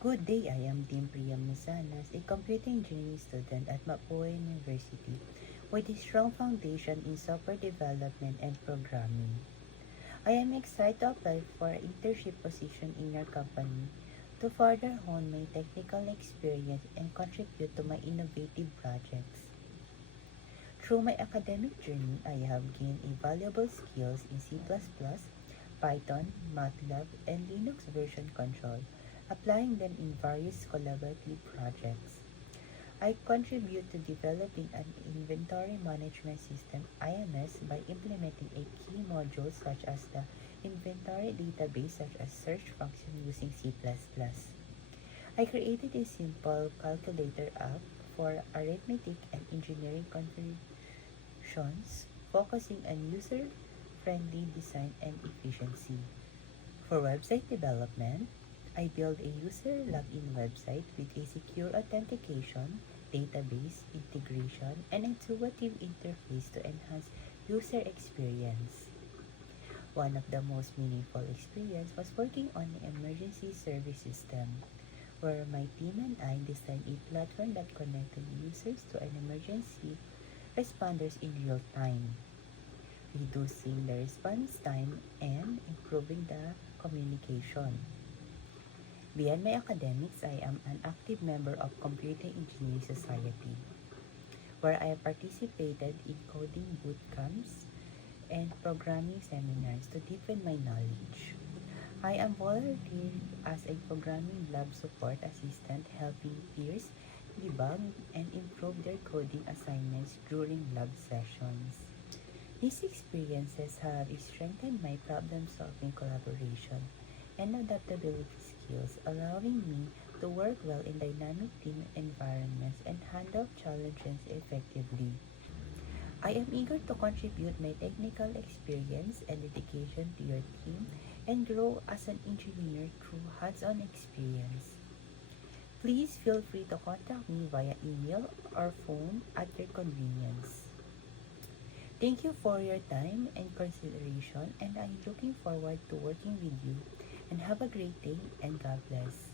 Good day, I am Dean Priya Musanas, a computer engineering student at Mapua University with a strong foundation in software development and programming. I am excited to apply for an internship position in your company to further hone my technical experience and contribute to my innovative projects. Through my academic journey, I have gained valuable skills in C++, Python, MATLAB, and Linux version control, applying them in various collaborative projects. I contribute to developing an inventory management system IMS by implementing a key module such as the inventory database such as search function using C++. I created a simple calculator app for arithmetic and engineering conversions, focusing on user-friendly design and efficiency. For website development, I build a user login website with a secure authentication, database integration, and intuitive interface to enhance user experience. One of the most meaningful experiences was working on the emergency service system, where my team and I designed a platform that connected users to an emergency responders in real time, reducing the response time and improving the communication. Beyond my academics, I am an active member of Computer Engineering Society, where I participated in coding boot camps and programming seminars to deepen my knowledge. I am volunteered as a programming lab support assistant, helping peers debug and improve their coding assignments during lab sessions. These experiences have strengthened my problem-solving collaboration and adaptability skills, allowing me to work well in dynamic team environments and handle challenges effectively. I am eager to contribute my technical experience and dedication to your team and grow as an engineer through hands-on experience. Please feel free to contact me via email or phone at your convenience. Thank you for your time and consideration, and I'm looking forward to working with you. And have a great day, and God bless.